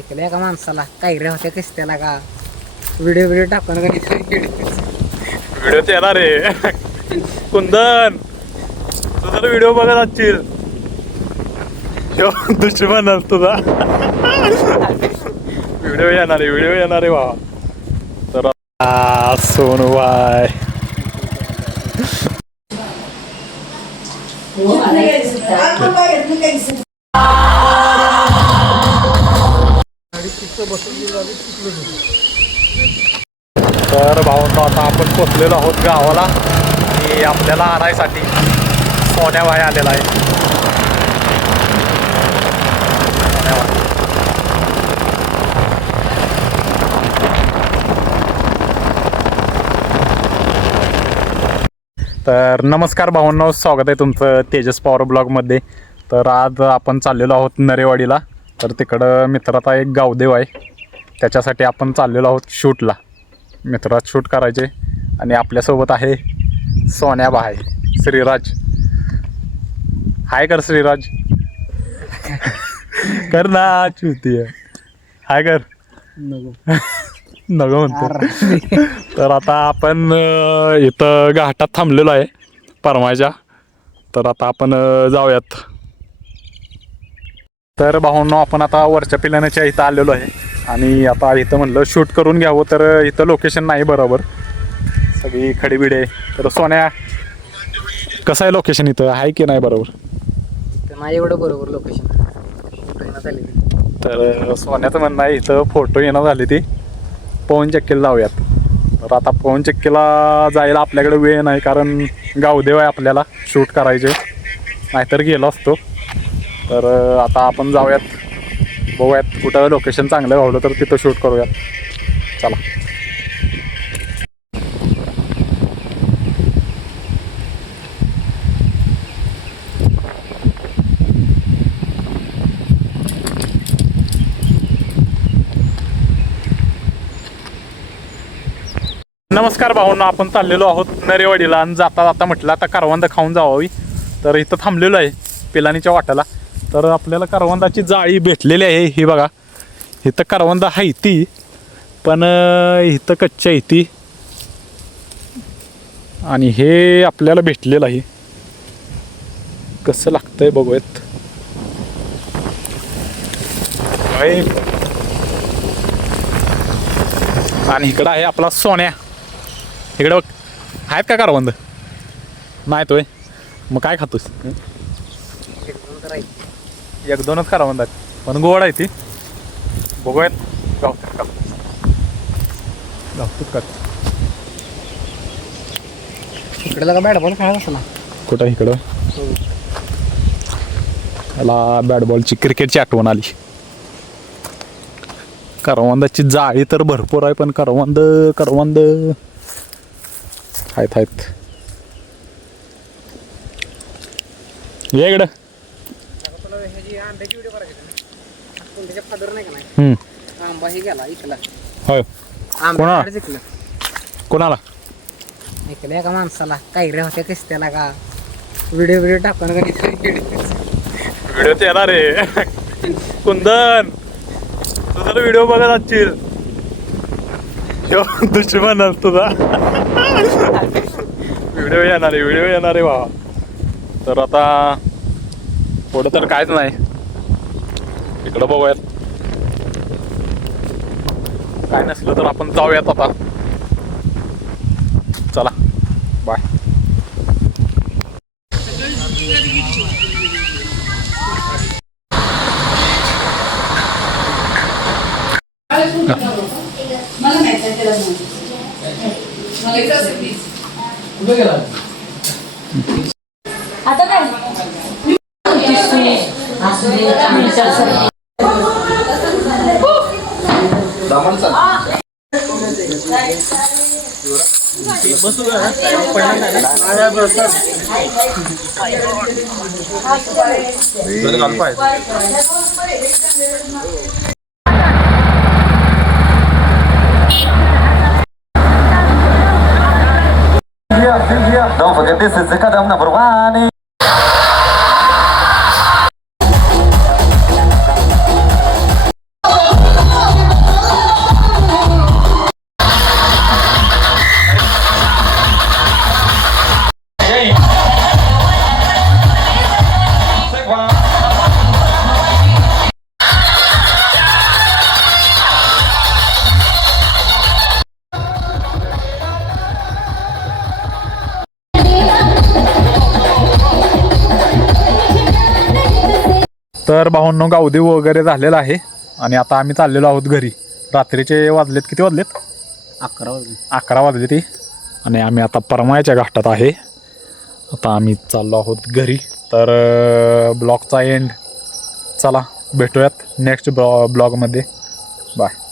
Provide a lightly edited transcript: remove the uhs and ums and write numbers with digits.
ऐकलं का माणसाला काही रे होत्या कस का व्हिडिओ टाकून व्हिडिओ येणार रे कुंदन तू जर व्हिडिओ बघत असशील दुश्मन तुझा व्हिडिओ येणार आहे भावा. तर सोनू भाई तर भावांनो आता आपण पोचलेलो आहोत गावाला आणि आपल्याला आणायसाठी सोन्या भाई आलेला आहे. तर नमस्कार भावांनो, स्वागत आहे तुमचं तेजस पॉवर ब्लॉगमध्ये. तर आज आपण चाललेलो आहोत नरेवाडीला. तर तिकडं मित्राचा एक गावदेव आहे, त्याच्यासाठी आपण चाललेलो आहोत शूटला. मित्रात शूट करायचे आणि आपल्यासोबत आहे सोन्या भाई श्रीराज. हाय कर श्रीराज कर ना चुती हाय कर नको म्हणतो. तर आता आपण इथं घाटात थांबलेलो आहे परमाच्या. तर आता आपण जाऊयात. तर भावांनो आपण आता वरच्या पिल्याच्या इथं आलेलो आहे आणि आता इथं म्हणलं शूट करून घ्यावं. तर इथं लोकेशन नाही बरोबर, सगळी खडीबिडी आहे. तर सोन्या कसं आहे लोकेशन इथं, आहे की नाही बरोबर? नाही एवढं बरोबर लोकेशन झाली. तर सोन्याचं म्हणणं आहे इथं फोटो येणं झाली ती पवन चक्कीला जाऊयात. तर आता पवन चक्कीला जायला आपल्याकडे वेळ नाही, कारण गावदेव आहे आपल्याला शूट करायचे, नाहीतर गेलो असतो. तर आता आपण जाऊयात, बघूयात कुठं लोकेशन चांगलं गावलं तर तिथं शूट करूयात. चला. नमस्कार भावांनो, आपण चाललेलो आहोत नरेवाडीला आणि जाता जाता म्हटलं आता करवंद खाऊन जावावी. तर इथं थांबलेलो आहे पिलानीच्या वाट्याला. तर आपल्याला करवंदाची जाळी भेटलेली आहे. ही बघा, इथं करवंद आहे ती, पण इथं कच्ची आहे ती आणि हे आपल्याला भेटलेलं आहे. कसं लागतंय बघूयात. आणि इकडं आहे आपला सोन्या. इकडं बघ, आहेत का करवंद? नाही तोय, मग काय खातोस? एक दोनच करवंद आहेत, पण गोड आहे ती. बघूयात गावतात का, गावतात का. इकडे का बॅट बॉल खेळायला असं ना कुठं इकडं त्याला बॅट बॉलची क्रिकेटची आठवण आली. करवंदाची जाळी तर भरपूर आहे, पण करवंद आहेत. ये इकडं. आंबा हे गेला इकला. होय, कोणाला ऐकलं का माणसाला काही रे होत्या कस का व्हिडिओ टाकून व्हिडिओ येणार रे कुंदन तू जर व्हिडिओ बघत असशील दुश्मन तुझा व्हिडिओ येणार आहे भावा. तर आता पुढं तर कायच नाही, इकडं बघूयात. काय नसलं तर आपण जाऊयात आता. चला बाय. आता काय Don't forget this is the Kadam number 1. तर भावांनो गावदेव वगैरे झालेला आहे आणि आता आम्ही चाललेलो आहोत घरी. रात्रीचे वाजलेत, किती वाजलेत? 11 वाजले. 11 वाजले ती. आणि आम्ही आता परमायाच्या घाटात आहे. आता आम्ही चाललो आहोत घरी. तर ब्लॉगचा एंड. चला भेटूयात नेक्स्ट ब्लॉगमध्ये. बाय.